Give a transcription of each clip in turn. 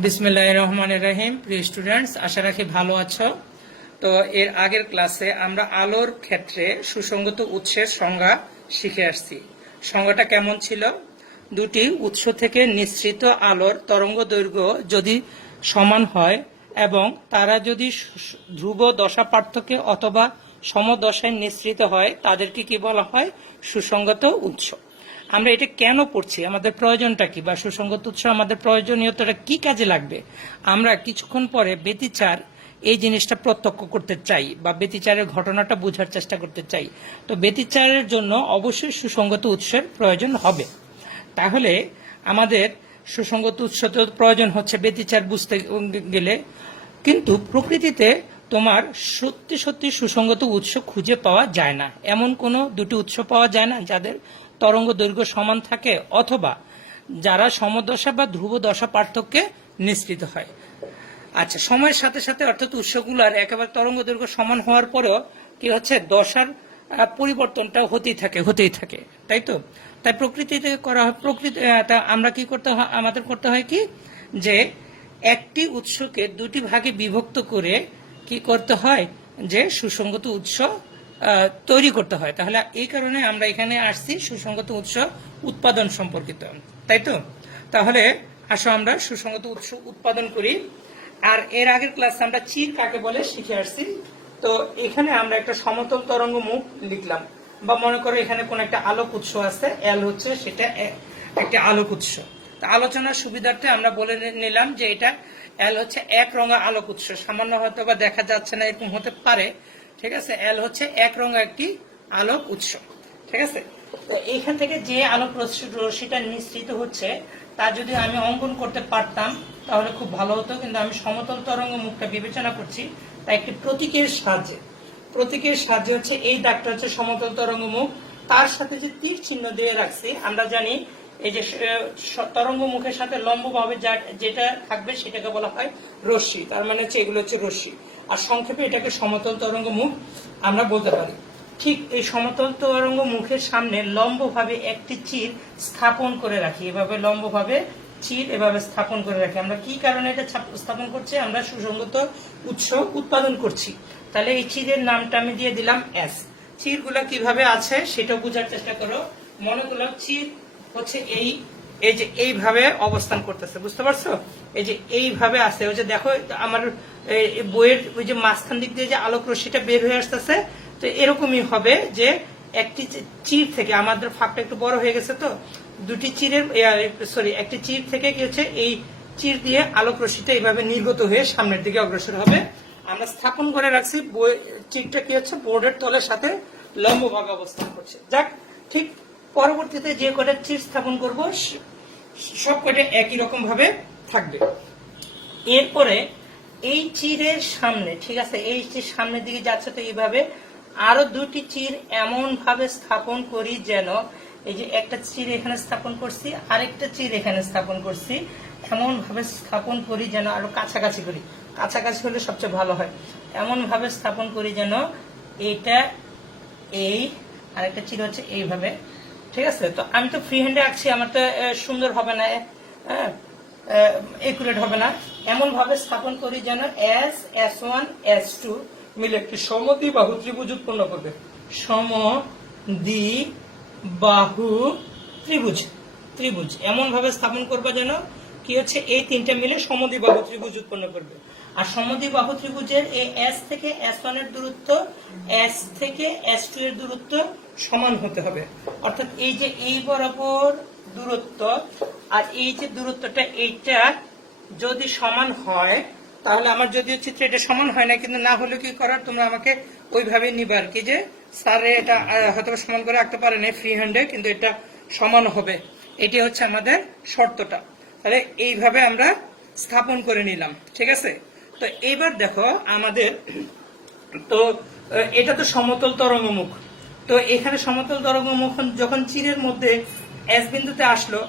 বিসমিল্লাহির রহমানির রহিম। প্রিয় স্টুডেন্টস, আশা রাখি ভালো আছো। তো এর আগের ক্লাসে আমরা আলোর ক্ষেত্রে সুসংগত উৎসের সংজ্ঞা শিখে আসছি। সংজ্ঞাটা কেমন ছিল? দুটি উৎস থেকে নিঃসৃত আলোর তরঙ্গ দৈর্ঘ্য যদি সমান হয় এবং তারা যদি ধ্রুব দশা পার্থক্যে অথবা সমদশায় নিঃসৃত হয়, তাদেরকে কি বলা হয়? সুসংগত উৎস। আমরা এটা কেন পড়ছি, আমাদের প্রয়োজনটা কি, বা সুসংগত উৎস আমাদের প্রয়োজনীয়তাটা কি কাজে লাগবে? আমরা কিছুক্ষণ পরে ব্যতিচার এই জিনিসটা প্রত্যক্ষ করতে চাই বা ব্যতিচারের ঘটনাটা বোঝার চেষ্টা করতে চাই। তো ব্যতিচারের জন্য অবশ্যই সুসংগত উৎসের প্রয়োজন হবে। তাহলে আমাদের সুসংগত উৎস তো প্রয়োজন হচ্ছে ব্যতিচার বুঝতে গেলে, কিন্তু প্রকৃতিতে তোমার সত্যি সত্যি সুসংগত উৎস খুঁজে পাওয়া যায় না। এমন কোনো দুটি উৎস পাওয়া যায় না যাদের তরঙ্গ দৈর্ঘ্য সমান থাকে অথবা যারা সমদশা বা ধ্রুব দশা পার্থক্যে নিঃসৃত হয়। আচ্ছা, সময়ের সাথে সাথে অর্থাৎ উৎসগুলার একেবারে তরঙ্গ দৈর্ঘ্য সমান হওয়ার পরেও কি হচ্ছে, দশার পরিবর্তনটা হতেই থাকে, তাই তো? তাই প্রকৃতিতে করা হয়, আমরা কি করতে হয়, আমাদের করতে হয় কি, যে একটি উৎসকে দুটি ভাগে বিভক্ত করে কি করতে হয়, যে সুসংগত উৎস তৈরি করতে হয়। তাহলে এই কারণে আমরা এখানে আসছি সুসংগত উৎস উৎপাদন সম্পর্কিত, তাই তো? তাহলে আসো আমরা সুসংগত উৎস উৎপাদন করি। আর এর আগের ক্লাসে আমরা চির কাকে বলে শিখে আসছি। তো এখানে আমরা একটা সমতল তরঙ্গ মুখ লিখলাম, বা মনে করো এখানে কোন একটা আলোক উৎস আছে, এল হচ্ছে সেটা একটা আলোক উৎস। আলোচনার সুবিধার্থে আমরা বলে নিলাম যে এটা এল হচ্ছে এক রঙা আলোক উৎস। সামান্য হয়তো বা দেখা যাচ্ছে না, এরকম হতে পারে, ঠিক আছে? এল হচ্ছে এক রঙা একটি আলোক উৎস, ঠিক আছে? তো এইখান থেকে যে আলোক রশ্মিটা নিঃসৃত হচ্ছে তা যদি আমি অঙ্কন করতে পারতাম তাহলে খুব ভালো হতো, কিন্তু আমি সমতল তরঙ্গ মুখটা বিবেচনা করছি। তাই একটি প্রতীকের সাহায্যে হচ্ছে এই দাগটা হচ্ছে সমতল তরঙ্গ মুখ, তার সাথে যে তীর চিহ্ন দিয়ে রাখছি। আমরা জানি এই যে তরঙ্গ মুখের সাথে লম্বভাবে যেটা থাকবে সেটাকে বলা হয় রশ্মি, তার মানে হচ্ছে এগুলো হচ্ছে রশ্মি। আর সংক্ষেপে এটাকে সমতল তরঙ্গ মুখ আমরা বলতে পারি। ঠিক এই সমতল তরঙ্গ মুখের সামনে লম্বভাবে একটি চির স্থাপন করে রাখি, এভাবে লম্বভাবে চির এভাবে স্থাপন করে রাখি। আমরা কি কারণে এটা স্থাপন করছি? আমরা সুসংগত উৎস উৎপাদন করছি। তাহলে এই চিরের নামটা আমি দিয়ে দিলাম এস। চিরগুলা কিভাবে আছে সেটা বোঝার চেষ্টা করো। মনে করলাম চির হচ্ছে এই যে এইভাবে অবস্থান করতেছে, বুঝতে পারছো? এই যে এইভাবে আছে, ওই যে দেখো আমার বইয়ের ওই যে মাঝখান দিক দিয়ে যে আলোক রশ্মিটা বের হয়ে আসতেছে, তো এরকমই হবে যে একটি চির থেকে, আমাদের ফাঁকটা একটু বড় হয়ে গেছে, তো দুটি চিরের একটি চির থেকে কি হচ্ছে, এই চির দিয়ে আলোক রশ্মিটা এইভাবে নির্গত হয়ে সামনের দিকে অগ্রসর হবে। আমরা স্থাপন করে রাখছি, চিরটা কি হচ্ছে বোর্ডের তলের সাথে লম্বভাবে অবস্থান করছে। যাক, ঠিক পরবর্তীতে যে কটা চির স্থাপন করব সব কটা একই রকম ভাবে থাকবে। এরপরে এই চিরের সামনে, ঠিক আছে, এই চির সামনের দিকে যাচ্ছে, তো এইভাবে আরো দুটি চির এমন ভাবে স্থাপন করি যেন, এই যে একটা চির এখানে স্থাপন করছি, আরেকটা চির এখানে স্থাপন করছি, এমন ভাবে স্থাপন করি যেন আরো কাছাকাছি করি, কাছাকাছি হলে সবচেয়ে ভালো হয়। এমন ভাবে স্থাপন করি যেন এইটা এই আরেকটা চির হচ্ছে এইভাবে, ঠিক আছে? তো আমি তো ফ্রি হ্যান্ডে আঁকছি, আমার তো সুন্দর হবে না, একুরেট হবে না। এমন ভাবে স্থাপন করি যেন S1 S2 মিলে একটি সমদ্বিবাহু ত্রিভুজ উৎপন্ন করবে। সমদ্বিবাহু ত্রিভুজ এমন ভাবে স্থাপন করবে যেন কি হচ্ছে, এই তিনটা মিলে সমদ্বিবাহু ত্রিভুজ উৎপন্ন করবে। আর সমদ্বিবাহু ত্রিভুজের এই S থেকে S1 এর দূরত্ব S থেকে S2 এর দূরত্ব সমান হতে হবে। অর্থাৎ এই যে এই বরাবর দূরত্ব আর এই যে দূরত্বটা, এইটা যদি সমান হয়, তাহলে আমার যদিও চিত্রে এটা সমান হয় না, কিন্তু না হলে কি করার, তোমরা আমাকে ওইভাবে নিবার কি, যে স্যারে এটা হয়তো সমান করে আঁকতে পারে না ফ্রি হ্যান্ডে, কিন্তু এটা সমান হবে, এটি হচ্ছে আমাদের শর্তটা। তাহলে এইভাবে আমরা স্থাপন করে নিলাম, ঠিক আছে? তো এইবার দেখো আমাদের, তো এটা তো সমতল তরঙ্গ মুখ। তো এখানে সমতল তরঙ্গ মুখ যখন চিরের মধ্যে এস বিন্দুতে আসলো,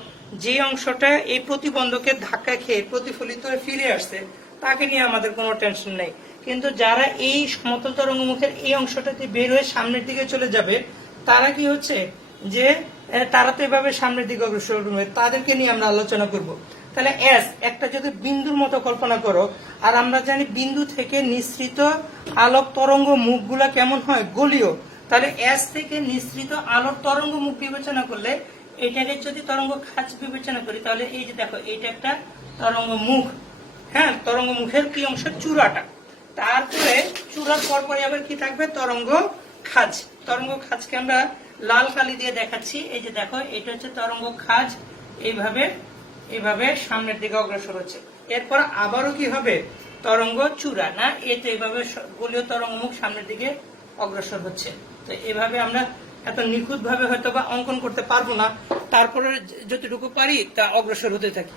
যে অংশটা এই প্রতিবন্ধকে ধাক্কা খেয়ে প্রতিফলিত হয়ে ফিরে আসছে, তাকে নিয়ে আমাদের কোনো টেনশন নেই। কিন্তু যারা এই সমতল তরঙ্গ মুখের এই অংশটাতে বের হয়ে সামনের দিকে চলে যাবে, তারা কি হচ্ছে, যে তারা তো এভাবে সামনের দিকে অগ্রসর হবে, তাদেরকে নিয়ে আমরা আলোচনা করব। তাহলে এস একটা যদি বিন্দুর মতো কল্পনা করো, আর আমরা জানি বিন্দু থেকে নিঃসৃত আলোক তরঙ্গ মুখগুলা কেমন হয়, গোলীয়। তাহলে এস থেকে নিঃসৃত আলোর তরঙ্গ মুখ বিবেচনা করলে এটাকে যদি তরঙ্গ খাঁজ বিবেচনা করি, তাহলে এই যে দেখো এইটা একটা তরঙ্গ মুখ। হ্যাঁ, তরঙ্গ মুখের কি অংশ, চূড়াটা। তারপরে চূড়ার পরপরে আবার কি থাকবে, তরঙ্গ খাঁজ। তরঙ্গ খাঁজকে আমরা লাল কালি দিয়ে দেখাচ্ছি। এই যে দেখো, এটা হচ্ছে তরঙ্গ খাঁজ, এইভাবে এইভাবে সামনের দিকে অগ্রসর হচ্ছে। এরপর আবারও কি হবে, তরঙ্গ চূড়া, না এই তো এইভাবে গোলীয় তরঙ্গ মুখ সামনের দিকে অগ্রসর হচ্ছে। তো এভাবে আমরা এত নিখুঁত ভাবে হয়তো বা অঙ্কন করতে পারবো না, তারপরে যতটুকু পারি তা অগ্রসর হতে থাকি।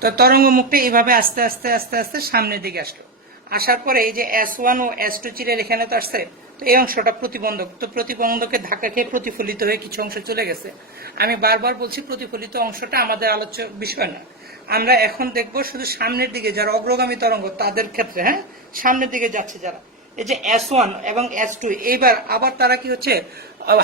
তো তরঙ্গ মুখটা এইভাবে আস্তে আস্তে আস্তে আস্তে সামনের দিকে আসলো। আসার পরে এই যে S1 ও S2 চিরের এখানে তো আসছে, তো এই অংশটা প্রতিবন্ধক। তো প্রতিবন্ধকের ধাক্কা খেয়ে প্রতিফলিত হয়ে কিছু অংশ চলে গেছে। আমি বারবার বলছি প্রতিফলিত অংশটা আমাদের আলোচ্য বিষয় না। আমরা এখন দেখব শুধু সামনের দিকে যারা অগ্রগামী তরঙ্গ তাদের ক্ষেত্রে, হ্যাঁ সামনের দিকে যাচ্ছে যারা, এই যে S1 এবং S2, এইবার আবার তারা কি হচ্ছে,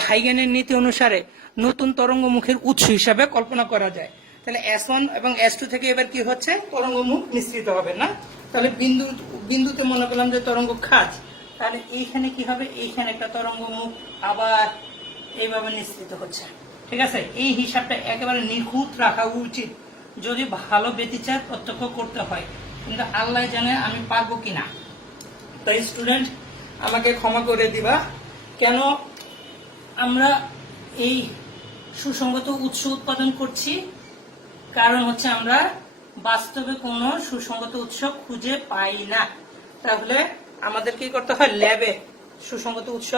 হাইগেনের নীতি অনুসারে নতুন তরঙ্গ মুখের উৎস হিসাবে কল্পনা করা যায়। তাহলে S1 এবং S2 থেকে এবার কি হচ্ছে, তরঙ্গ মুখ নিঃসৃত হবে, না? তাহলে বিন্দুতে মনে করলাম যে তরঙ্গ খাঁজ, তাহলে এইখানে কি হবে, এইখানে একটা তরঙ্গ মুখ আবার এইভাবে নিঃসৃত হচ্ছে। ঠিক আছে, এই হিসাবটা একেবারে নিখুঁত রাখা উচিত যদি ভালো ব্যতিচার প্রত্যক্ষ করতে হয়, কিন্তু আল্লাহ জানে আমি পারবো কিনা। তাই স্টুডেন্ট আমাকে ক্ষমা করে দিবা। কেন আমরা এই সুসংগত উৎস উৎপাদন করছি, কারণ হচ্ছে আমরা বাস্তবে কোনো সুসংগত উৎস খুঁজে পাই না। তাহলে আমাদের কি করতে হয়, ল্যাবে সুসংগত উৎস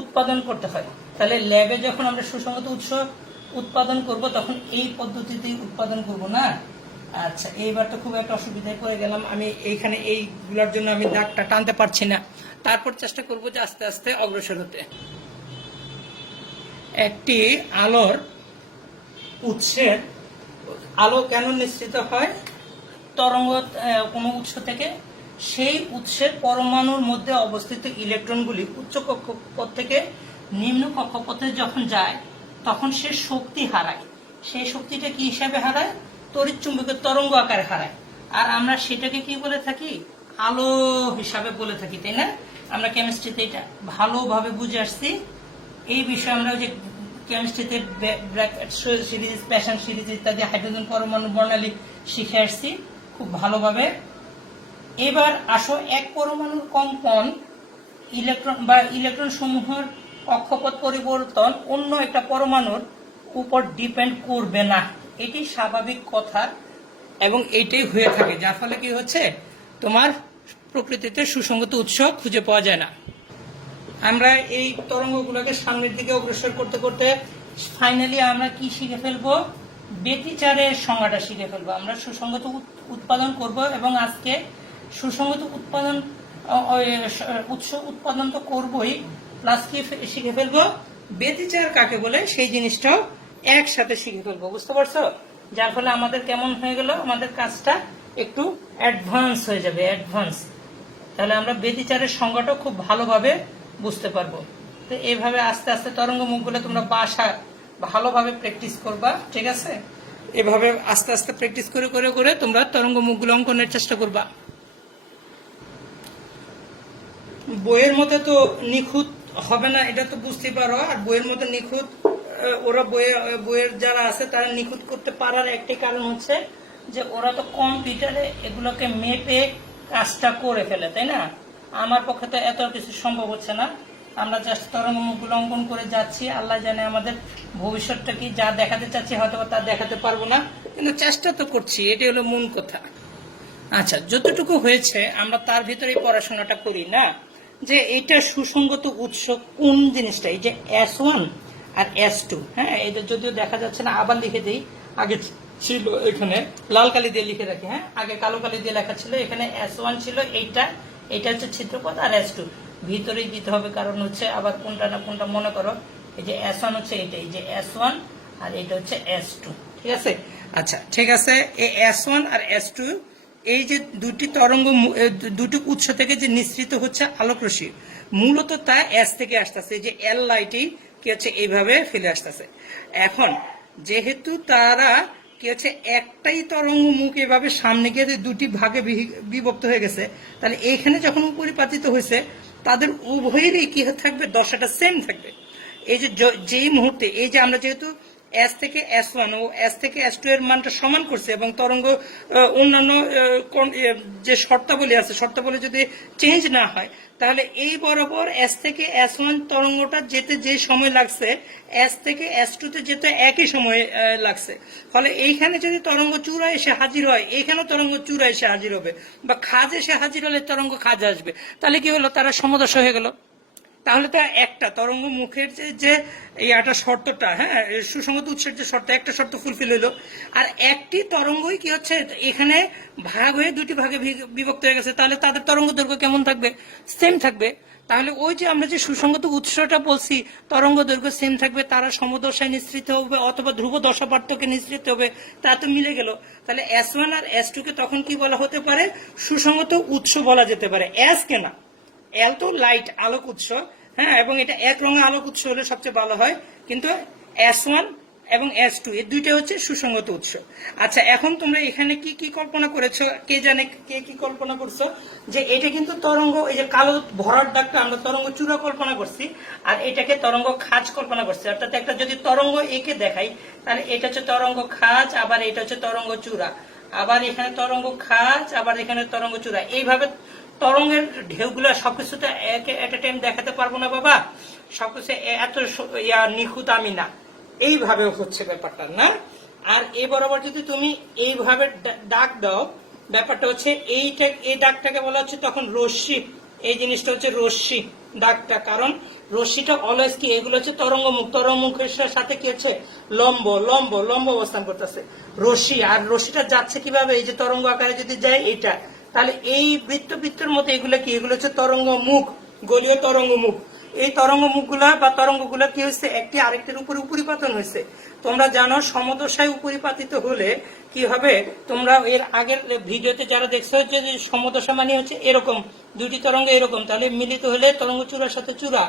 উৎপাদন করতে হয়। তাহলে ল্যাবে যখন আমরা সুসংগত উৎস উৎপাদন করব তখন এই পদ্ধতিতেই উৎপাদন করব, না? আচ্ছা, এইবার তো খুব একটা অসুবিধায় পড়ে গেলাম। আমি এইখানে এইগুলোর জন্য আমি দাগটা টানতে পারছি না। তারপর চেষ্টা করব যে আস্তে আস্তে অগ্রসর হতে। একটি আলোর উৎসের আলো কেন নিঃসৃত হয়, তরঙ্গ কোনো উৎস থেকে, সেই উৎসের পরমাণুর মধ্যে অবস্থিত ইলেকট্রনগুলি উচ্চ কক্ষপথ থেকে নিম্ন কক্ষপথে যখন যায় তখন সে শক্তি হারায়। সেই শক্তিটা কি হিসাবে হারায়, তড়িৎ চুম্বকের তরঙ্গ আকারে হারায়। আর আমরা সেটাকে কি বলে থাকি, আলো হিসাবে বলে থাকি, তাই না? আমরা কেমিস্ট্রিতে এটা ভালোভাবে বুঝে আসছি। এই বিষয়ে আমরা যে কেমিস্ট্রিতে সিরিজ, প্যাশন সিরিজ ইত্যাদি হাইড্রোজেন পরমাণু বর্ণালী শিখে আসছি খুব ভালোভাবে। এবার আসো, এক পরমাণুর কম্পন ইলেকট্রন বা ইলেকট্রন সমূহের কক্ষপথ পরিবর্তন অন্য একটা পরমাণুর উপর ডিপেন্ড করবে না, এটি স্বাভাবিক কথা এবং এইটাই হয়ে থাকে, যার ফলে কি হচ্ছে, তোমার প্রকৃতিতে সুসংগত উৎস খুঁজে পাওয়া যায় না। আমরা এই তরঙ্গগুলোকে সামনের দিকে অগ্রসর করতে করতে ফাইনালি আমরা কি শিখে ফেলবো, ব্যতিচারের সংজ্ঞাটা শিখে ফেলবো। আমরা সুসংগত উৎপাদন করব এবং আজকে সুসংগত উৎপাদন উৎস উৎপাদন তো করবোই, প্লাস কি শিখে ফেলবো, ব্যতিচার কাকে বলে সেই জিনিসটাও একসাথে শিখে ফেলবো। বুঝতে পারছো? যার ফলে আমাদের কেমন হয়ে গেল, আমাদের কাজটা একটু অ্যাডভান্স হয়ে যাবে, অ্যাডভান্স। তাহলে আমরা ব্যতিচারের সংজ্ঞাটা খুব ভালোভাবে বুঝতে পারবো। তো এইভাবে আস্তে আস্তে তরঙ্গ মুখগুলো তোমরা বাসা ভালোভাবে প্র্যাকটিস করবা, ঠিক আছে? এভাবে আস্তে আস্তে প্র্যাকটিস করে করে করে তোমরা তরঙ্গ মুখগুলো অঙ্কনের চেষ্টা করবা। বইয়ের মতো তো নিখুঁত হবে না, এটা তো বুঝতে পারো। আর বইয়ের মতো নিখুঁত ওরা বইয়ের যারা আছে তারা নিখুঁত করতে পারার একটি কারণ হচ্ছে যে ওরা তো কম্পিউটারে এগুলোকে মেপে কাজটা করে ফেলে, তাই না? আমার পক্ষে তো এত কিছু সম্ভব হচ্ছে না। আমরা জাস্ট তরঙ্গ মুখগুলো অঙ্কন করে যাচ্ছি। আল্লাহ জানে আমাদের ভবিষ্যৎটা কি, যা দেখাতে চাচ্ছি হয়তো তা দেখাতে পারবো না, কিন্তু চেষ্টা তো করছি, এটি হলো মূল কথা। আচ্ছা, যতটুকু হয়েছে আমরা তার ভিতরে পড়াশোনাটা করি, না? যে এটা সুসংগত উৎস কোন জিনিসটা, এই যে S1 আর S2, হ্যাঁ এটা যদিও দেখা যাচ্ছে না, আবার লিখে দিই। আগে ছিল এখানে লাল কালি দিয়ে লিখে রাখি, হ্যাঁ আগে কালো কালি দিয়ে লেখা ছিল। এখানে S1 ছিল এইটা, এটা হচ্ছে ছিদ্রপথ, আর S2 ভিতরেই দিতে হবে, কারণ হচ্ছে আবার কোনটা না কোনটা মনে করো। এই যে S1 হচ্ছে এইটা, এই যে S1 আর এটা হচ্ছে S2, ঠিক আছে? আচ্ছা ঠিক আছে, এই S1 আর S2 এই যে দুটি তরঙ্গ, দুটি উৎস থেকে যে নিঃসৃত হচ্ছে আলোক রশ্মি, মূলত তা এস থেকে আসতেছে। যে এল লাইটই কি হচ্ছে এইভাবে ফেলে আসতেছে। এখন যেহেতু তারা কি হচ্ছে, একটাই তরঙ্গ মুখ এভাবে সামনে গিয়ে যে দুটি ভাগে বিভক্ত হয়ে গেছে, তাহলে এইখানে যখন উপরিপাতিত হয়েছে তাদের উভয়েরই কি থাকবে, দশাটা সেম থাকবে। এই যে যেই মুহূর্তে এই যে আমরা যেহেতু এস থেকে S1 ও এস থেকে S2 এর মানটা সমান করছে এবং তরঙ্গ অন্যান্য যে শর্তাবলী আছে শর্তাবলী যদি চেঞ্জ না হয়, তাহলে এই বরাবর এস থেকে S1 তরঙ্গটা যেতে যে সময় লাগছে এস থেকে S2 তে যেতে একই সময় লাগছে। ফলে এইখানে যদি তরঙ্গ চূড়া এসে হাজির হয়, এইখানে তরঙ্গ চূড়া এসে হাজির হবে, বা খাজ এসে হাজির হলে তরঙ্গ খাজ আসবে, তাহলে কি হলো, তারা সমদশা হয়ে গেল। তাহলে তো একটা তরঙ্গ মুখের যে একটা শর্তটা, হ্যাঁ, সুসংগত উৎসের যে শর্ত, একটা শর্ত ফুলফিল হইলো। আর একটি তরঙ্গই কি হচ্ছে, এখানে ভাগ হয়ে দুটি ভাগে বিভক্ত হয়ে গেছে, তাহলে তাদের তরঙ্গ দৈর্ঘ্য কেমন থাকবে, সেম থাকবে। তাহলে ওই যে আমরা যে সুসংগত উৎসটা বলছি তরঙ্গ দৈর্ঘ্য সেম থাকবে, তারা সমদশায় নিঃসৃত হবে অথবা ধ্রুব দশা পার্থক্যে নিঃসৃত হবে, তা তো মিলে গেল। তাহলে S1 আর S2 কে তখন কি বলা হতে পারে, সুসংগত উৎস বলা যেতে পারে। এস কে না, এল তো লাইট আলোক উৎস, হ্যাঁ, এবং এটা এক রঙের আলোক উৎস হলে সবচেয়ে ভালো হয়, কিন্তু S1 এবং S2 এই দুইটা হচ্ছে সুসংগত উৎস। আচ্ছা, এখন তোমরা এখানে কি কি কল্পনা করেছো, কে জানে কে কি কল্পনা করছো, যে এটা কিন্তু তরঙ্গ, এই যে কালো ভরাট দাগটা আমরা তরঙ্গ চূড়া কল্পনা করছি, আর এটাকে তরঙ্গ খাজ কল্পনা করছি। অর্থাৎ একটা যদি তরঙ্গ একে দেখাই, তাহলে এটা হচ্ছে তরঙ্গ খাজ, আবার এটা হচ্ছে তরঙ্গ চূড়া, আবার এখানে তরঙ্গ খাজ, আবার এখানে তরঙ্গ চূড়া। এইভাবে তরঙ্গের ঢেউগুলো সবকিছুতে এট এ টাইম দেখাতে পারবো না বাবা, সবকিছু এত নিখুঁত আমি না, এইভাবে হচ্ছে ব্যাপারটা না। আর এই বরাবর যদি তুমি এইভাবে দাগ দাও, ব্যাপারটা হচ্ছে এইটা, এই দাগটাকে বলা হচ্ছে তখন রশ্মি, এই জিনিসটা হচ্ছে রশ্মি দাগটা, কারণ রশ্মিটা অলওয়েজ কি, এগুলো হচ্ছে তরঙ্গ মুখ, তরঙ্গ মুখের সাথে কি হচ্ছে, লম্ব লম্ব লম্ব অবস্থান করতেছে রশ্মি। আর রশ্মিটা যাচ্ছে কিভাবে, এই যে তরঙ্গ আকারে যদি যায় এইটা, তাহলে এই বৃত্তের মতো এগুলো কি, এগুলো হচ্ছে তরঙ্গ মুখ, গলীয় তরঙ্গ মুখ। এই তরঙ্গ মুখগুলা বা তরঙ্গগুলা কি হয়েছে, একটি আরেকটির উপরে উপরিপাতন হয়েছে। তোমরা জানো সমদশায় উপরিপাতিত হলে কি হবে, তোমরা এর আগের ভিডিওতে যারা দেখছো যে সমদশা মানে হচ্ছে এরকম দুইটি তরঙ্গ এরকম, তাহলে মিলিত হলে তরঙ্গ চূড়ার সাথে চূড়া,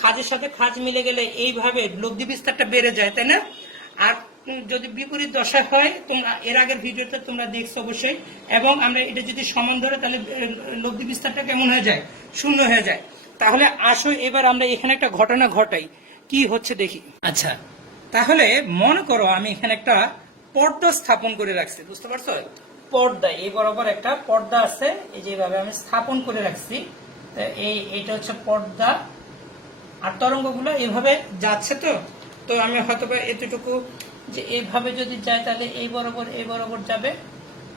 খাজের সাথে খাজ মিলে গেলে এইভাবে লব্ধি বিস্তারটা বেড়ে যায়, তাই না? আর যদি বিপরীত দশা হয়, তোমরা এর আগের ভিডিওতে তোমরা দেখছো অবশ্যই, এবং আমরা এটা যদি সমান ধরে, তাহলে লব্ধি বিস্তারটা কেমন হয়ে যায়, শূন্য হয়ে যায়। তাহলে আসো এবার আমরা এখানে একটা ঘটনা ঘটাই, কি হচ্ছে দেখি। আচ্ছা, তাহলে মনে করো আমি এখানে একটা পর্দা স্থাপন করে রাখছি, বুঝতে পারছো, পর্দা এই বরাবর একটা পর্দা আছে, এই যেভাবে আমি স্থাপন করে রাখছি, এইটা হচ্ছে পর্দা, আর তরঙ্গগুলো এভাবে যাচ্ছে। তো আমি হয়তো এতটুকু যে এইভাবে যদি যায়, তাহলে এই বরাবর যাবে,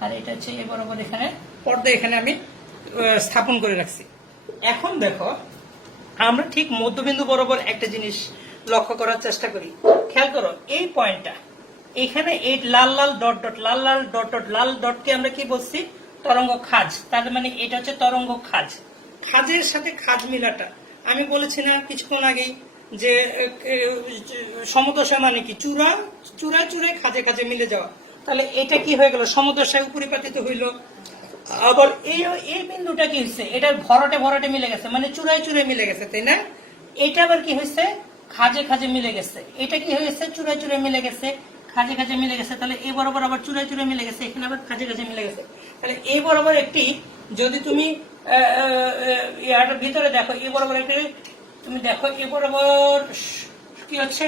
আর এটা হচ্ছে এই বরাবর এখানে পর্দা এখানে আমি স্থাপন করে রাখছি। এখন দেখো, আমরা ঠিক মধ্যবিন্দু বরাবর একটা জিনিস লক্ষ্য করার চেষ্টা করি, খেয়াল করো এই পয়েন্টটা, এখানে এই লাল লাল ডট ডট, লাল লাল ডট ডট, লাল ডটকে আমরা কি বলছি, তরঙ্গ খাজ। তার মানে এটা হচ্ছে তরঙ্গ খাজ, খাজের সাথে খাজ মিলাটা আমি বলেছি না কিছুক্ষণ আগেই, যে সমদশা মানে কি, চূড়া চূড়ায় চূড়ায় খাজে খাজে মিলে যাওয়া। তাহলে এটা কি হয়ে গেল, সমদশায় উপরিপাতিত হইল। আবার এই বিন্দুটা কি হচ্ছে, এটা ভরাটে ভরাটে মিলে গেছে, মানে চূড়ায় চূড়ায় মিলে গেছে, তাই না? এটা আবার কি হয়েছে, খাজে খাজে মিলে গেছে। এটা কি হয়েছে, চূড়ায় চূড়ায় মিলে গেছে, খাজে খাজে মিলে গেছে। তাহলে এই বরাবর আবার চূড়ায় চূড়ায় মিলে গেছে, এখানে আবার খাজে খাজে মিলে গেছে। তাহলে এই বরাবর একটি, যদি তুমি ভিতরে দেখো, এই বরাবর একটি তুমি দেখো, এই বরাবর কি হচ্ছে,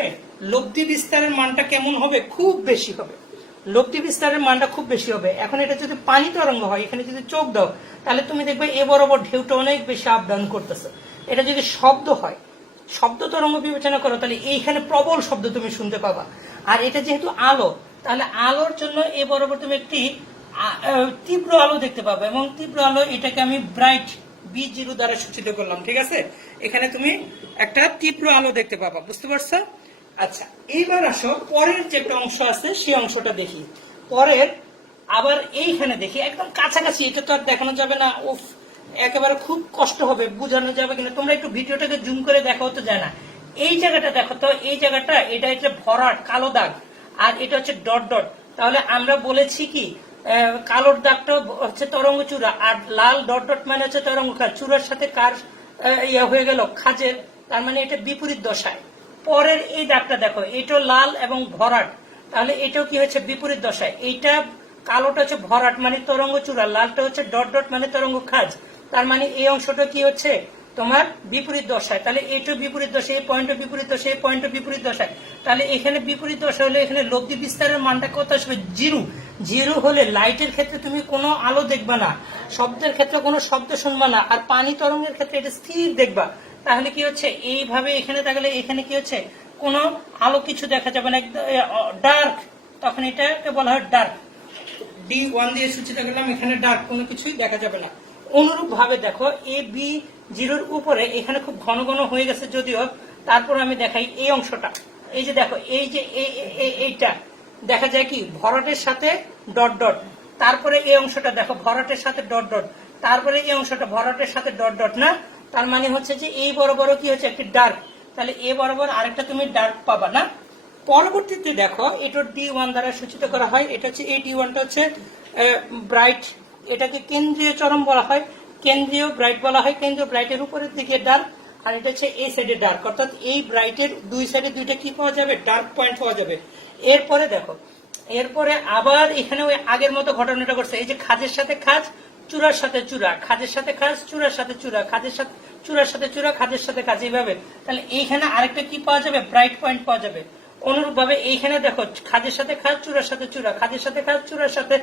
লব্ধি বিস্তারের মানটা কেমন হবে, খুব বেশি হবে, লব্ধি বিস্তারের মানটা খুব বেশি হবে। এখন এটা যদি পানি তরঙ্গ হয়, এখানে যদি চোখ দাও, তাহলে তুমি দেখবে এ বরাবর ঢেউটা অনেক বেশি আপ ডাউন করতেছে। এটা যদি শব্দ হয়, শব্দ তরঙ্গ বিবেচনা করো, তাহলে এইখানে প্রবল শব্দ তুমি শুনতে পাবা। আর এটা যেহেতু আলো, তাহলে আলোর জন্য এ বরাবর তুমি একটি তীব্র আলো দেখতে পাবে, এবং তীব্র আলো এটাকে আমি ব্রাইট B0 দ্বারা সূচিত করলাম, ঠিক আছে? এখানে তুমি একটা তীব্র আলো দেখতে পাবা, বুঝতে পারছো? আচ্ছা, এইবার আসো পরের যে একটা অংশ আছে সেই অংশটা দেখি। পরের আবার এইখানে দেখি, একদম কাছাকাছি, এটা তো আর দেখানো যাবে না, উফ একেবারে খুব কষ্ট হবে, বোঝানো যাবে কিনা, তোমরা একটু ভিডিওটাকে জুম করে দেখা হতে যায় না। এই জায়গাটা দেখো তো, এই জায়গাটা এটা হচ্ছে ভরাট কালো দাগ, আর এটা হচ্ছে ডট ডট। তাহলে আমরা বলেছি কি, কালোর দাগটা হচ্ছে তরঙ্গ চূড়া, আর লাল ডট ডট মানে হচ্ছে তরঙ্গ খাজ। চূড়ার সাথে কার হয়ে গেল, খাজের, তার মানে এটা বিপরীত দশায়। পরের এই দাগটা দেখো, এটা লাল এবং ভরাট, তাহলে এটাও কি হচ্ছে বিপরীত দশায়। এইটা কালোটা হচ্ছে ভরাট মানে তরঙ্গ চূড়া, লালটা হচ্ছে ডট ডট মানে তরঙ্গ খাজ। তার মানে এই অংশটা কি হচ্ছে তোমার বিপরীত দশায়। তাহলে এইটা বিপরীত দশায়, এই পয়েন্টও বিপরীত দশায়, এই পয়েন্টও বিপরীত দশায়। তাহলে এখানে বিপরীত দশা হলে এখানে লব্ধি বিস্তারের মানটা কত আসবে? জিরো। জিরো হলে লাইটের ক্ষেত্রে তুমি কোনো আলো দেখবা না, শব্দের ক্ষেত্রে কোনো শব্দ শুনবা না, আর পানি তরঙ্গের ক্ষেত্রে এটা স্থির দেখবা। তাহলে কি হচ্ছে এইভাবে এখানে তাকালে এখানে কি হচ্ছে কোনো আলো কিছু দেখা যাবে না, ডার্ক, তখন এটাকে বলা হয় ডার্ক। D1 দিয়ে সূচিত করলাম, এখানে ডার্ক, কোনো কিছুই দেখা যাবে না। অনুরূপ ভাবে দেখো এ বি জিরোর উপরে এখানে খুব ঘন ঘন হয়ে গেছে যদিও, তারপর আমি দেখাই এই অংশটা। এই যে দেখো এই যে এইটা দেখা যায় কি ভরাটের সাথে ডট ডট, তারপরে এই অংশটা দেখো ভরাটের সাথে ডট ডট, তারপরে এই অংশটা ভরাটের সাথে ডট ডট না। তার মানে হচ্ছে যে এই বরাবর কি হচ্ছে একটি ডার্ক, তাহলে এ বরাবর আরেকটা তুমি ডার্ক পাবা না। পরবর্তীতে দেখো এটা D1 দ্বারা সূচিত করা হয়। এটা হচ্ছে এই D1টা হচ্ছে ব্রাইট, এটাকে কেন্দ্রীয় চরম বলা হয়, কেন্দ্রীয় ব্রাইট বলা হয়। কেন্দ্রীয় ব্রাইটের উপরের দিকে ডার্ক, আর এটা হচ্ছে এই সাইডে ডার্ক, অর্থাৎ এই ব্রাইটের দুই সাইডে দুইটা কি পাওয়া যাবে? ডার্ক পয়েন্ট পাওয়া যাবে। এরপরে দেখো এরপরে আবার এখানে ওই আগের মতো ঘটনাটা করছে। এই যে খাজের সাথে খাজ, চূড়ার সাথে চূড়া, খাজের সাথে খাজ, চূড়ার সাথে চূড়া, খাজের সাথে চূড়ার সাথে চূড়া, খাজের সাথে খাজ, এইভাবে। তাহলে এইখানে আরেকটা কি পাওয়া যাবে? ব্রাইট পয়েন্ট পাওয়া যাবে। অনুরূপ ভাবে এইখানে দেখো খাজের সাথে খাজ, চূড়ার সাথে চূড়া, খাজের সাথে খাজ, চূড়ার সাথে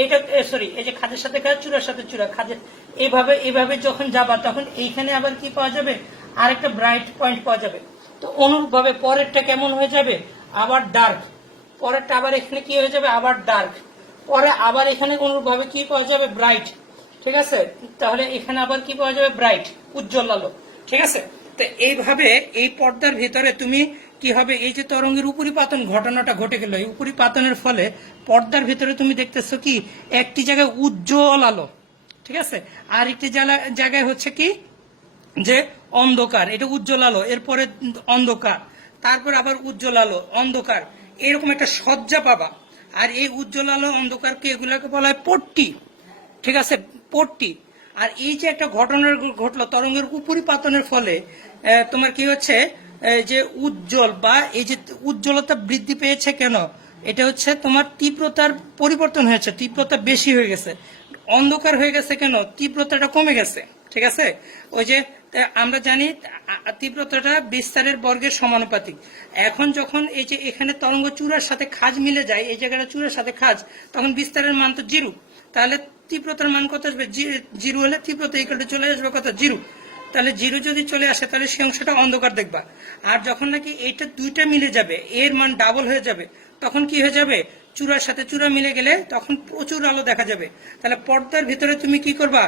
এইটা সরি এই যে খাজের সাথে খাজ, চূড়ার সাথে চূড়া, খাজের এইভাবে এইভাবে যখন যাবা তখন এইখানে আবার কি পাওয়া যাবে? আরেকটা ব্রাইট পয়েন্ট পাওয়া যাবে। তো অনুরূপ ভাবে পরেরটা কেমন হয়ে যাবে? আবার ডার্ক, পরেরটা আবার এখানে কি হয়ে যাবে? আবার ডার্ক, পরে আবার এখানে অনুরূপ ভাবে কি পাওয়া যাবে? ব্রাইট। ঠিক আছে, তাহলে এখানে আবার কি পাওয়া যাবে? ব্রাইট, উজ্জ্বল আলো। ঠিক আছে, তো এইভাবে এই পর্দার ভিতরে তুমি কি হবে? এই যে তরঙ্গের উপরিপাতন ঘটনাটা ঘটে গেল, এই উপরিপাতনের ফলে পর্দার ভিতরে তুমি দেখতেছো কি একটি জায়গায় উজ্জ্বল আলো, ঠিক আছে, আর একটি জায়গায় হচ্ছে কি যে অন্ধকার। এটা উজ্জ্বল আলো, এরপরে অন্ধকার, তারপর আবার উজ্জ্বল আলো, অন্ধকার, এরকম একটা সজ্জা পাবা। আর এই উজ্জ্বল আলো অন্ধকারকে এগুলাকে বলা হয় পট্টি। ঠিক আছে, পট্টি। আর এই যে একটা ঘটনা ঘটলো তরঙ্গের উপরিপাতনের ফলে তোমার কি হচ্ছে যে উজ্জ্বল বা এই যে উজ্জ্বলতা বৃদ্ধি পেয়েছে কেন? এটা হচ্ছে তোমার তীব্রতার পরিবর্তন হয়েছে, তীব্রতা বেশি হয়ে গেছে। অন্ধকার হয়ে গেছে কেন? তীব্রতাটা কমে গেছে। ঠিক আছে, ওই যে আমরা জানি তীব্রতাটা বিস্তারের বর্গের সমানুপাতিক। এখন যখন এই যে এখানে তরঙ্গ চূড়ার সাথে খাজ মিলে যায়, এই জায়গাটা চূড়ার সাথে খাজ, তখন বিস্তারের মান তো জিরো। তাহলে তীব্রতার মান কত আসবে? জিরো হলে তীব্রতা ইকুয়াল চলে আসবে কত? জিরো। তাহলে জিরো যদি চলে আসে তাহলে সেই অংশটা অন্ধকার দেখবা। আর যখন নাকি এইটা দুইটা মিলে যাবে, এর মান ডাবল হয়ে যাবে, তখন কি হয়ে যাবে? চূড়ার সাথে চূড়া মিলে গেলে তখন প্রচুর আলো দেখা যাবে। তাহলে পর্দার ভিতরে তুমি কি করবা?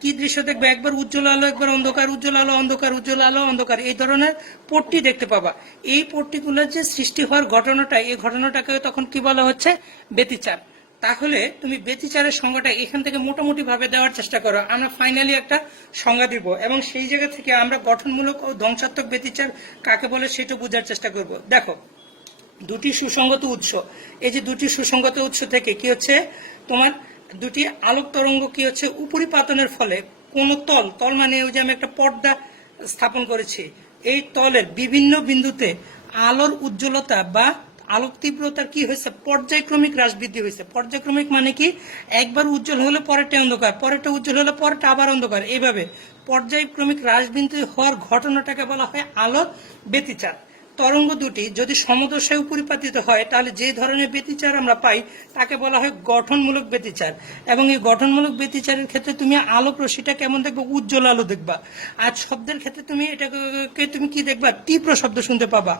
কি দৃশ্য দেখবে? একবার উজ্জ্বল আলো, একবার অন্ধকার, উজ্জ্বল আলো, অন্ধকার, উজ্জ্বল আলো, অন্ধকার, এই ধরনের পট্টি দেখতে পাবা। এই পট্টিগুলোর যে সৃষ্টি হওয়ার ঘটনাটা, এই ঘটনাটাকে তখন কি বলা হচ্ছে? ব্যতিচার। তাহলে তুমি ব্যতিচারের সংজ্ঞাটা এখান থেকে মোটামুটি ভাবে দেওয়ার চেষ্টা করো। আমরা ফাইনালি একটা সংজ্ঞা দিব এবং সেই জায়গা থেকে আমরা গঠনমূলক ও ধ্বংসাত্মক ব্যতিচার কাকে বলে সেটা বোঝার চেষ্টা করব। দেখো, দুটি সুসংগত উৎস, এই যে দুটি সুসংগত উৎস থেকে কি হচ্ছে তোমার দুটি আলোক তরঙ্গ কি হচ্ছে উপরিপাতনের ফলে কোন তল, তল মানে ওই যে আমি একটা পর্দা স্থাপন করেছি, এই তলের বিভিন্ন বিন্দুতে আলোর উজ্জ্বলতা বা আলোক তীব্রতার কি হয়েছে? পর্যায়ক্রমিক হ্রাস বৃদ্ধি হয়েছে। পর্যায়ক্রমিক মানে কি? একবার উজ্জ্বল হলে পরেরটা অন্ধকার, পরেরটা উজ্জ্বল হলে পরেরটা আবার অন্ধকার, এইভাবে পর্যায়ক্রমিক হ্রাস বৃদ্ধি হওয়ার ঘটনাটাকে বলা হয় আলোর ব্যতিচার। তরঙ্গ দুটি যদি সমদশায় উপরিপাতিত হয় তাহলে যে ধরনের ব্যতিচার আমরা পাই তাকে বলা হয় গঠনমূলক ব্যতিচার। এবং এই গঠনমূলক ব্যতিচারের ক্ষেত্রে তুমি আলোক রশ্মিটা কেমন দেখবে? উজ্জ্বল আলো দেখবা। আর শব্দের ক্ষেত্রে তুমি এটাকে তুমি কি দেখবা? তীব্র শব্দ শুনতে পাবা।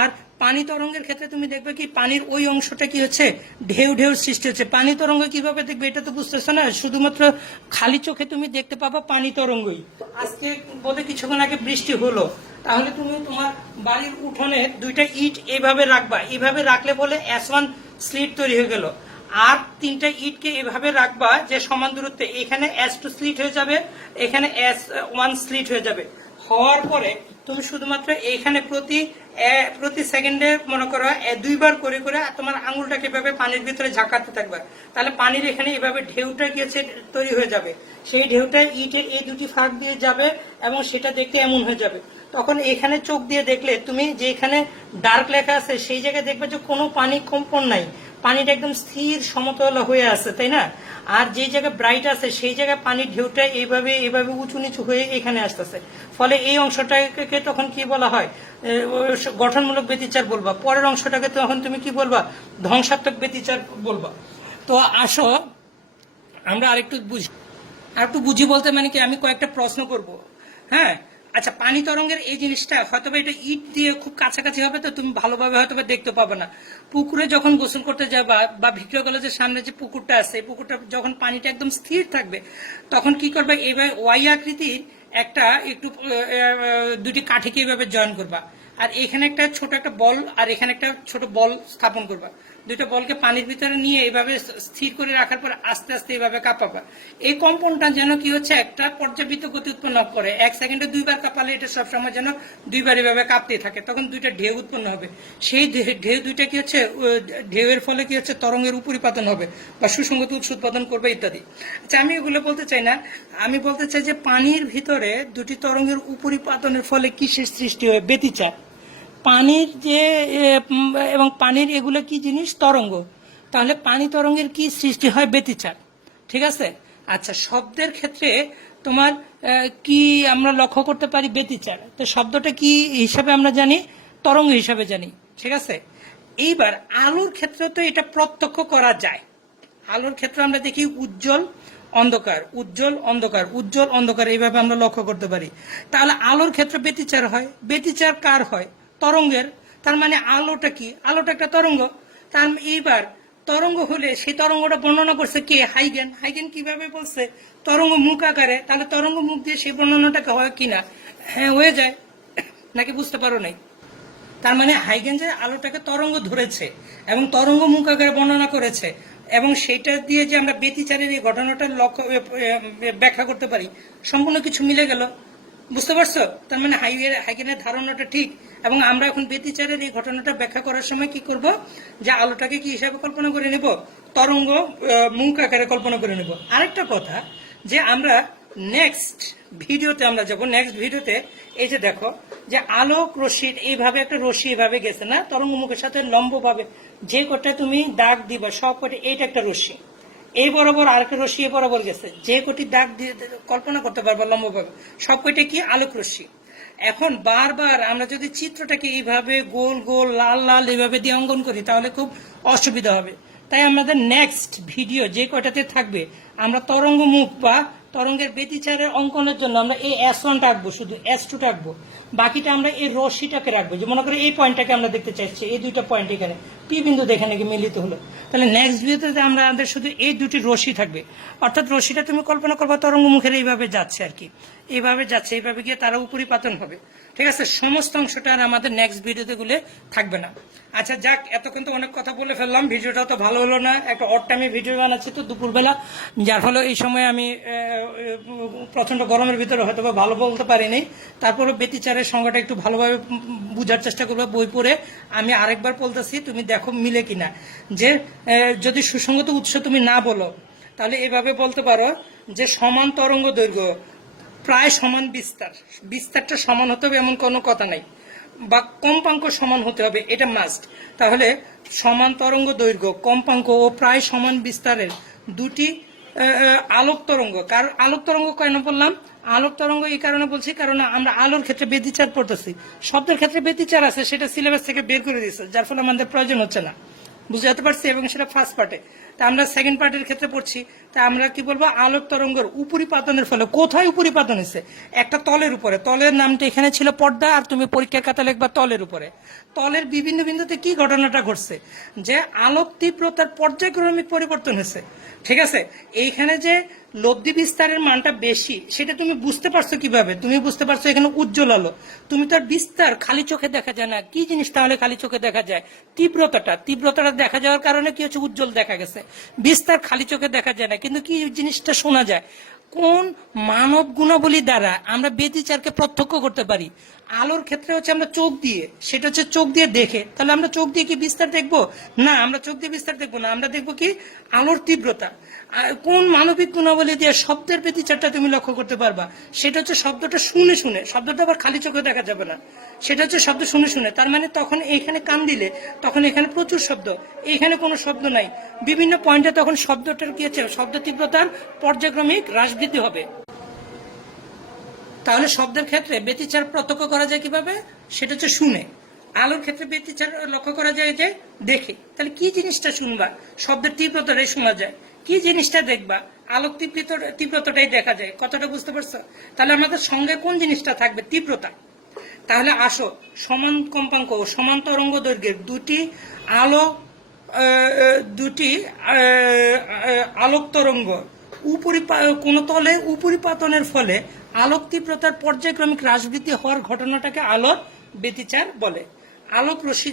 আর পানি তরঙ্গের ক্ষেত্রে তুমি দেখবে কি পানির ওই অংশটা কি হচ্ছে? ঢেউ ঢেউ সৃষ্টি হচ্ছে। পানি তরঙ্গ কিভাবে দেখবে এটা তো বুঝতেছো না, শুধুমাত্র খালি চোখে তুমি দেখতে পাবা পানি তরঙ্গই। আজকে বোধহয় কিছুক্ষণ আগে বৃষ্টি হলো, তাহলে তুমি তোমার বাড়ির উঠোনে দুইটা ইট এইভাবে রাখবা, এইভাবে রাখলে বলে S1 স্লিট তৈরি হয়ে গেল। আর তিনটা ইটকে এভাবে রাখবা যে সমান দূরত্বে, এখানে S2 স্লিট হয়ে যাবে, এখানে S1 স্লিট হয়ে যাবে। হওয়ার পরে তুমি শুধুমাত্র এইখানে প্রতি সেকেন্ডে মনে করো দুইবার করে করে তোমার আঙুলটাকে এভাবে পানির ভিতরে ঝাঁকাতে থাকবে, তাহলে পানির এখানে এভাবে ঢেউটা গিয়েছে তৈরি হয়ে যাবে। সেই ঢেউটা ইটের এই দুটি ফাঁক দিয়ে যাবে এবং সেটা দেখতে এমন হয়ে যাবে। তখন এখানে চোখ দিয়ে দেখলে তুমি যে এখানে ডার্ক লেখা আছে সেই জায়গায় দেখবে যে কোনো পানি কম্পন নাই, পানিটা একদম স্থির সমতল হয়ে আছে, তাই না? আর যে জায়গায় ব্রাইট আছে সেই জায়গায় পানির ঢেউটা এইভাবে এইভাবে উঁচু নিচু হয়ে এখানে আসতেছে। ফলে এই অংশটাকে তখন কি বলা হয়, গঠনমূলক ব্যতিচার বলবা। পরের অংশটাকে তখন তুমি কি বলবা, ধ্বংসাত্মক ব্যতিচার বলবা। তো আসো আমরা আরেকটু বুঝি বলতে মানে কি, আমি কয়েকটা প্রশ্ন করব। হ্যাঁ, আচ্ছা, পানি তরঙ্গের এই জিনিসটা হয়তো এটা ইট দিয়ে খুব কাছাকাছি হবে, তো তুমি ভালোভাবে হয়তো দেখতে পাবে না। পুকুরে যখন গোসল করতে যাবা বা ভিক্টোরিয়া কলেজের সামনে যে পুকুরটা আছে, পুকুরটা যখন পানিটা একদম স্থির থাকবে তখন কি করবে, এইভাবে ওয়াই আকৃতির একটা একটু দুটি কাঠিকে এইভাবে জয়েন করবা, আর এখানে একটা ছোট একটা বল আর এখানে একটা ছোট বল স্থাপন করবা। দুইটা বলকে পানির ভিতরে নিয়ে এইভাবে স্থির করে রাখার পর আস্তে আস্তে এইভাবে কাঁপাবা। এই কম্পনটা যেন কি হচ্ছে, একটা পর্যাবৃত্ত গতি উৎপন্ন করে। 1 সেকেন্ডে 2 বার কাঁপালে এটা সবসময় যেন 2 বার এইভাবে কাঁপতে থাকে, তখন দুইটা ঢেউ উৎপন্ন হবে। সেই ঢেউ দুইটা কি হচ্ছে, ঢেউয়ের ফলে কি হচ্ছে, তরঙ্গের উপরিপাতন হবে বা সুসংগত উৎস উৎপাদন করবে ইত্যাদি। আচ্ছা, আমি এগুলো বলতে চাই না, আমি বলতে চাই যে পানির ভিতরে দুটি তরঙ্গের উপরিপাতনের ফলে কিসের সৃষ্টি হয়, ব্যতিচার। পানির যে এবং পানির এগুলো কি জিনিস, তরঙ্গ। তাহলে পানি তরঙ্গের কি সৃষ্টি হয়, ব্যতিচার। ঠিক আছে। আচ্ছা, শব্দের ক্ষেত্রে তোমার কি আমরা লক্ষ্য করতে পারি, ব্যতিচার। তো শব্দটা কি হিসাবে আমরা জানি, তরঙ্গ হিসাবে জানি। ঠিক আছে। এইবার আলোর ক্ষেত্রে তো এটা প্রত্যক্ষ করা যায়। আলোর ক্ষেত্রে আমরা দেখি উজ্জ্বল অন্ধকার, উজ্জ্বল অন্ধকার, উজ্জ্বল অন্ধকার, এইভাবে আমরা লক্ষ্য করতে পারি। তাহলে আলোর ক্ষেত্রে ব্যতিচার হয়। ব্যতিচার কার হয়, তরঙ্গের। তার মানে আলোটা কি, আলোটা একটা তরঙ্গ। তার এইবার তরঙ্গ হলে সেই তরঙ্গটা বর্ণনা করছে কে, হাইগেন। হাইগেন কিভাবে বলছে, তরঙ্গ মুখ আকারে। তাহলে তরঙ্গ মুখ দিয়ে সেই বর্ণনাটাকে হয় কিনা, হ্যাঁ হয়ে যায়, নাকি বুঝতে পারো নাই? তার মানে হাইগেন যে আলোটাকে তরঙ্গ ধরেছে এবং তরঙ্গ মুখ আকারে বর্ণনা করেছে, এবং সেটা দিয়ে যে আমরা ব্যতিচারের এই ঘটনাটার লক্ষ্য ব্যাখ্যা করতে পারি, সম্পূর্ণ কিছু মিলে গেল। বুঝতে পারছো? তার মানে হাইগেনের ধারণাটা ঠিক, এবং আমরা এখন ব্যতিচারের এই ঘটনাটা ব্যাখ্যা করার সময় কি করব, যে আলোটাকে কি হিসাবে কল্পনা করে নেব, তরঙ্গ মুখ আকারে কল্পনা করে নেব। আরেকটা কথা, যে আমরা নেক্সট ভিডিওতে আমরা যাব, নেক্সট ভিডিওতে এই যে দেখো যে আলোক রশ্মির এইভাবে একটা রশ্মি এইভাবে গেছে না তরঙ্গ মুখের সাথে লম্বভাবে, যে কটা তুমি দাগ দিবা সব কটা, এইটা একটা রশ্মি, এই বরাবর আরেকটা রশ্মি এ বরাবর গেছে, যে কটি দাগ দিয়ে কল্পনা করতে পারবা লম্বভাবে, সব কয়টা কি আলোক রশ্মি। এখন বারবার আমরা যদি চিত্রটাকে এইভাবে গোল গোল লাল লাল এইভাবে দিয়ে অঙ্কন করি তাহলে খুব অসুবিধা হবে। তাই আমাদের নেক্সট ভিডিও যে কয়টাতে থাকবে, আমরা তরঙ্গ মুখ বা তরঙ্গের ব্যতিচারের অঙ্কনের জন্য আমরা এই S1 রাখবো, শুধু S2 রাখবো, বাকিটা আমরা এই রশ্মিটাকে রাখবো। যে মনে করে এই পয়েন্টটাকে আমরা দেখতে চাইছি, এই দুইটা পয়েন্ট এখানে পি বিন্দু দেখে নাকি মিলিত হলো, তাহলে নেক্সট ভিডিওতে আমাদের শুধু এই দুটি রশ্মি থাকবে। অর্থাৎ রশ্মিটা তুমি কল্পনা করবা তরঙ্গ মুখের এইভাবে যাচ্ছে আর কি, এইভাবে যাচ্ছে, এইভাবে গিয়ে তারা উপরিপাতন হবে। ঠিক আছে, সমস্ত অংশটা আর আমাদের নেক্সট ভিডিওতে গুলো থাকবে না। আচ্ছা যাক, এতক্ষণ তো অনেক কথা বলে ফেললাম, ভিডিওটা তো ভালো হলো না, একটা অড টাইমে ভিডিও বানাচ্ছি তো দুপুরবেলা, যার ফলে এই সময় আমি প্রচন্ড গরমের ভিতরে হয়তো ভালো বলতে পারিনি। তারপরে ব্যতিচারের সংজ্ঞাটা একটু ভালোভাবে বোঝার চেষ্টা করবো, বই পড়ে আমি আরেকবার বলতেছি, তুমি দেখো মিলে কিনা। যে যদি সুসংগত উৎস তুমি না বলো তাহলে এভাবে বলতে পারো যে সমান তরঙ্গ দৈর্ঘ্য প্রায় সমান বিস্তার, বিস্তারটা সমান হতে হবে এমন কোনো কথা নাই, বা কম্পাঙ্ক সমান হতে হবে, এটা মাস্ট। তাহলে সমান তরঙ্গ দৈর্ঘ্য, কম্পাঙ্ক ও প্রায় সমান বিস্তারের দুটি আলোক তরঙ্গ। কারণ আলোক তরঙ্গ কেন বললাম, আলোক তরঙ্গ এই কারণে বলছি কারণ আমরা আলোর ক্ষেত্রে ব্যতিচার পড়তেছি, শব্দের ক্ষেত্রে ব্যতিচার আছে, সেটা সিলেবাস থেকে বের করে দিয়েছে, যার ফলে আমাদের প্রয়োজন হচ্ছে না, বুঝতে পারছি, এবং সেটা ফার্স্ট পার্টে। তা আমরা সেকেন্ড পার্টের ক্ষেত্রে পড়ছি, তা আমরা কি বলবো, আলোক তরঙ্গের উপরিপাতনের ফলে, কোথায় উপরিপাতন হয়েছে, একটা তলের উপরে, তলের নামটা এখানে ছিল পর্দা, আর তুমি পরীক্ষার খাতা লিখবা তলের উপরে, তলের বিভিন্ন বিন্দুতে কি ঘটনাটা ঘটছে, যে আলোক তীব্রতার পর্যায়ক্রমিক পরিবর্তন হয়েছে। ঠিক আছে, এইখানে যে লব্ধি বিস্তারের মানটা বেশি সেটা তুমি বুঝতে পারছো কিভাবে, তুমি বুঝতে পারছো এখানে উজ্জ্বল আলো, তুমি তার বিস্তার খালি চোখে দেখা যায় না, কি জিনিস তাহলে খালি চোখে দেখা যায়, তীব্রতাটা দেখা যাওয়ার কারণে কি হচ্ছে, উজ্জ্বল দেখা গেছে। বিস্তার খালি চোখে দেখা যায় না, কিন্তু কি জিনিসটা শোনা যায়, কোন মানব গুণাবলী দ্বারা আমরা ব্যতিচারকে প্রত্যক্ষ করতে পারি। আলোর ক্ষেত্রে হচ্ছে আমরা চোখ দিয়ে, সেটা হচ্ছে চোখ দিয়ে দেখে, তাহলে আমরা চোখ দিয়ে কি বিস্তার দেখবো না, আমরা চোখ দিয়ে বিস্তার দেখবো না, আমরা দেখবো কি আলোর তীব্রতা। কোন মানবিক গুণাবলী দিয়ে শব্দের ব্যতিচারটা তুমি লক্ষ্য করতে পারবা? সেটা হচ্ছে শব্দটা শুনে শুনে, শব্দটা আবার খালি চোখে দেখা যাবে না, সেটা হচ্ছে শব্দ শুনে শুনে। তার মানে তখন এইখানে কান দিলে তখন এখানে প্রচুর শব্দ, এইখানে কোনো শব্দ নাই, বিভিন্ন পয়েন্টে তখন শব্দটার কি হচ্ছে, শব্দ তীব্রতার পর্যায়ক্রমিক হ্রাস বৃদ্ধি হবে। তাহলে শব্দের ক্ষেত্রে ব্যতিচার প্রত্যক্ষ করা যায় কিভাবে? সেটা হচ্ছে শুনে। আলোর ক্ষেত্রে ব্যতিচার লক্ষ্য করা যায় যে দেখে। তাহলে কি জিনিসটা শুনবা? শব্দের তীব্রতাটাই শোনা যায়। কি জিনিসটা দেখবা? আলোক তীব্রতাটাই দেখা যায়। কতটা বুঝতে পারছো? তাহলে আমাদের সঙ্গে কোন জিনিসটা থাকবে? তীব্রতা। তাহলে আসো, সমান কম্পাঙ্ক ও সমান তরঙ্গ দৈর্ঘ্যের দুটি আলোক তরঙ্গ কোন তলে উপরিপাতনের ফলে আলোক তীব্রতার পর্যায়ক্রমিক হ্রাস বৃদ্ধি হওয়ার ঘটনাটাকে আলোর ব্যতিচার বলে। আলোক রশ্মি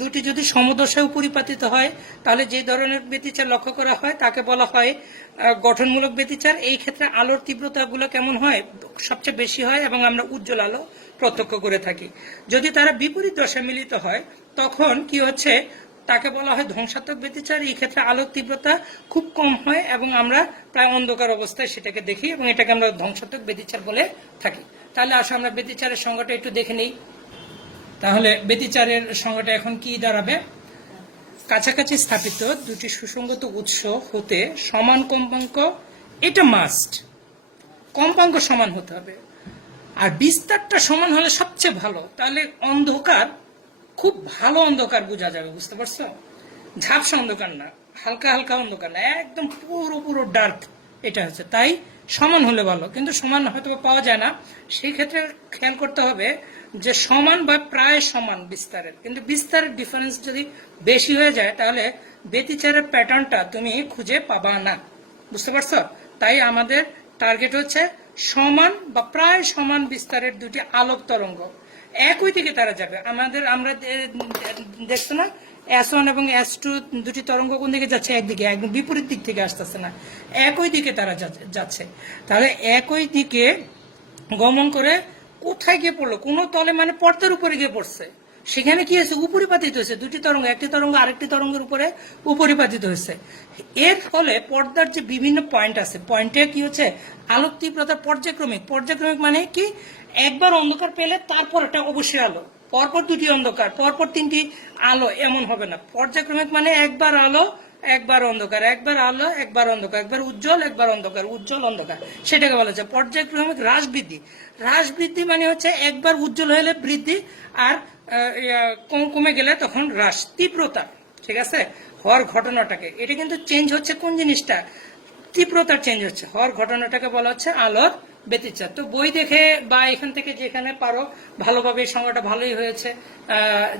দুটি যদি সমদশায় উপরিপাতিত হয় তাহলে যে ধরনের ব্যতিচার লক্ষ্য করা হয় তাকে বলা হয় গঠনমূলক ব্যতিচার। এই ক্ষেত্রে আলোর তীব্রতাগুলো কেমন হয়? সবচেয়ে বেশি হয় এবং আমরা উজ্জ্বল আলো প্রত্যক্ষ করে থাকি। যদি তারা বিপরীত দশায় মিলিত হয় তখন কি হচ্ছে, তাকে বলা হয় ধ্বংসাত্মক ব্যতিচার। এই ক্ষেত্রে আলোক তীব্রতা খুব কম হয় এবং আমরা প্রায় অন্ধকার অবস্থায় সেটাকে দেখি এবং এটাকে আমরা ধ্বংসাত্মক ব্যতিচার বলে থাকি। তাহলে আসো আমরা ব্যতিচারের সংজ্ঞাটা একটু দেখে নিই। তাহলে ব্যতিচারের সংজ্ঞাটা এখন কি দাঁড়াবে? কাছাকাছি স্থাপিত দুটি সুসংগত উৎস হতে সমান কম্পাঙ্ক, এটা মাস্ট, কম্পাঙ্ক সমান হতে হবে, আর বিস্তারটা সমান হলে সবচেয়ে ভালো। তাহলে অন্ধকার খুব ভালো অন্ধকার বোঝা যাবে, বুঝতে পারছো? ঝাপসা অন্ধকার না, হালকা হালকা অন্ধকার না, একদম পুরো পুরো ডার্ক, এটা হচ্ছে। তাই সমান হলে ভালো, কিন্তু সমান হয়তো পাওয়া যায় না। সেই ক্ষেত্রে খেয়াল করতে হবে যে সমান বা প্রায় সমান বিস্তারের, কিন্তু বিস্তারের ডিফারেন্স যদি বেশি হয়ে যায় তাহলে ব্যতিচারের প্যাটার্নটা তুমি খুঁজে পাবা না, বুঝতে পারছো? তাই আমাদের টার্গেট হচ্ছে সমান বা প্রায় সমান বিস্তারের দুটি আলোক তরঙ্গ, একই দিকে তারা যাবে। আমরা দেখছো না, S1 এবং S2 দুটি তরঙ্গ কোন দিকে যাচ্ছে? একদিকে, একদম বিপরীত দিক থেকে আসতেছে না, একই দিকে তারা যাচ্ছে। তাহলে একই দিকে গমন করে কোথায় গিয়ে পড়লো? কোন তলে, মানে পর্দার উপরে গিয়ে পড়ছে। সেখানে কি হয়েছে? উপরিপাতিত হয়েছে দুটি তরঙ্গ, একটি তরঙ্গ আরেকটি তরঙ্গের উপরে উপরিপাতিত হয়েছে। এর ফলে পর্দার যে বিভিন্ন পয়েন্ট আছে, পয়েন্টে কি হচ্ছে? আলোক তীব্রতার পর্যায়ক্রমিক মানে কি? একবার অন্ধকার পেলে তারপর এটা অবশ্যই আলো, পরপর দুটি অন্ধকার, পরপর তিনটি আলো, এমন হবে না। পর্যায়ক্রমিক মানে একবার আলো একবার অন্ধকার, একবার আলো একবার অন্ধকার, একবার উজ্জ্বল একবার অন্ধকার, উজ্জ্বল অন্ধকার, সেটাকে বলা যায় পর্যায়ক্রমিক হ্রাস বৃদ্ধি। হ্রাস বৃদ্ধি মানে হচ্ছে একবার উজ্জ্বল হলে বৃদ্ধি, আর কমে গেলে তখন হ্রাস। তীব্রতা, ঠিক আছে, হওয়ার ঘটনাটাকে, এটা কিন্তু চেঞ্জ হচ্ছে কোন জিনিসটা? তীব্রতার চেঞ্জ হচ্ছে, হওয়ার ঘটনাটাকে বলা হচ্ছে আলোর ব্যতিচার। তো বই দেখে বা এখান থেকে যেখানে পারো ভালোভাবে, এই সংজ্ঞাটা ভালোই হয়েছে,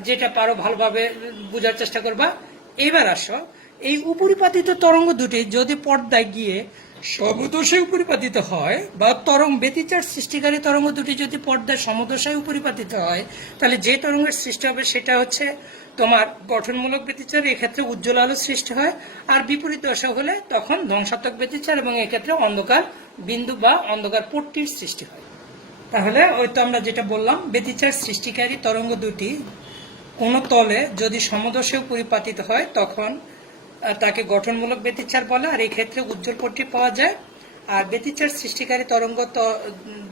যেটা পারো ভালোভাবে বোঝার চেষ্টা করবা। এবার আসো, এই উপরিপাতিত তরঙ্গ দুটি যদি পর্দায় গিয়ে সমদশায় উপরিপাতিত হয়, বা ব্যতিচার সৃষ্টিকারী তরঙ্গ দুটি যদি পর্দায় সমদশায় উপরিপাতিত হয়, তাহলে যে তরঙ্গের সৃষ্টি হবে সেটা হচ্ছে তোমার গঠনমূলক ব্যতিচার। এক্ষেত্রে উজ্জ্বল আলো সৃষ্টি হয়, আর বিপরীত দশা হলে তখন ধ্বংসাত্মক ব্যতিচার, এবং এক্ষেত্রে অন্ধকার বিন্দু বা অন্ধকার পট্টির সৃষ্টি হয়। তাহলে ওই তো আমরা যেটা বললাম, ব্যতিচার সৃষ্টিকারী তরঙ্গ দুটি কোন তলে যদি সমদশায় পরিপাতিত হয় তখন তাকে গঠনমূলক ব্যতিচার বলে, আর এই ক্ষেত্রে উজ্জ্বল পট্টি পাওয়া যায়। আর ব্যতিচার সৃষ্টিকারী তরঙ্গ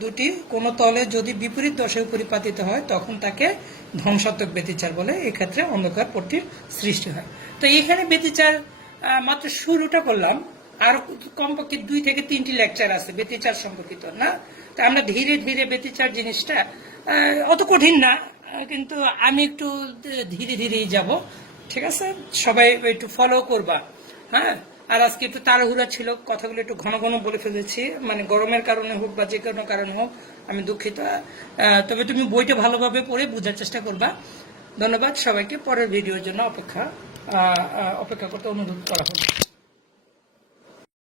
দুটি কোন তলে যদি বিপরীত দশায় পরিপাতিত হয় তখন তাকে ধ্বংসাত্মক ব্যতিচার বলে, এই ক্ষেত্রে অন্ধকার পট্টির সৃষ্টি হয়। তো এখানে ব্যতিচার মাত্র শুরুটা করলাম, আর কমপক্ষে 2 থেকে 3টি লেকচার আছে ব্যতিচার সম্পর্কিত, না? তো আমরা ধীরে ধীরে ব্যতিচার জিনিসটা অত কঠিন না, কিন্তু আমি একটু ধীরে ধীরেই যাব, ঠিক আছে? সবাই একটু ফলো করবা, হ্যাঁ? আর আজকে একটু তাড়াহুড়া ছিল, কথাগুলো একটু ঘন ঘন বলে ফেলেছি, মানে গরমের কারণে হোক বা যে কোনো কারণে হোক, আমি দুঃখিত। তবে তুমি বইটা ভালোভাবে পড়ে বোঝার চেষ্টা করবা। ধন্যবাদ সবাইকে। পরের ভিডিওর জন্য অপেক্ষা করতে অনুরোধ করা হলো।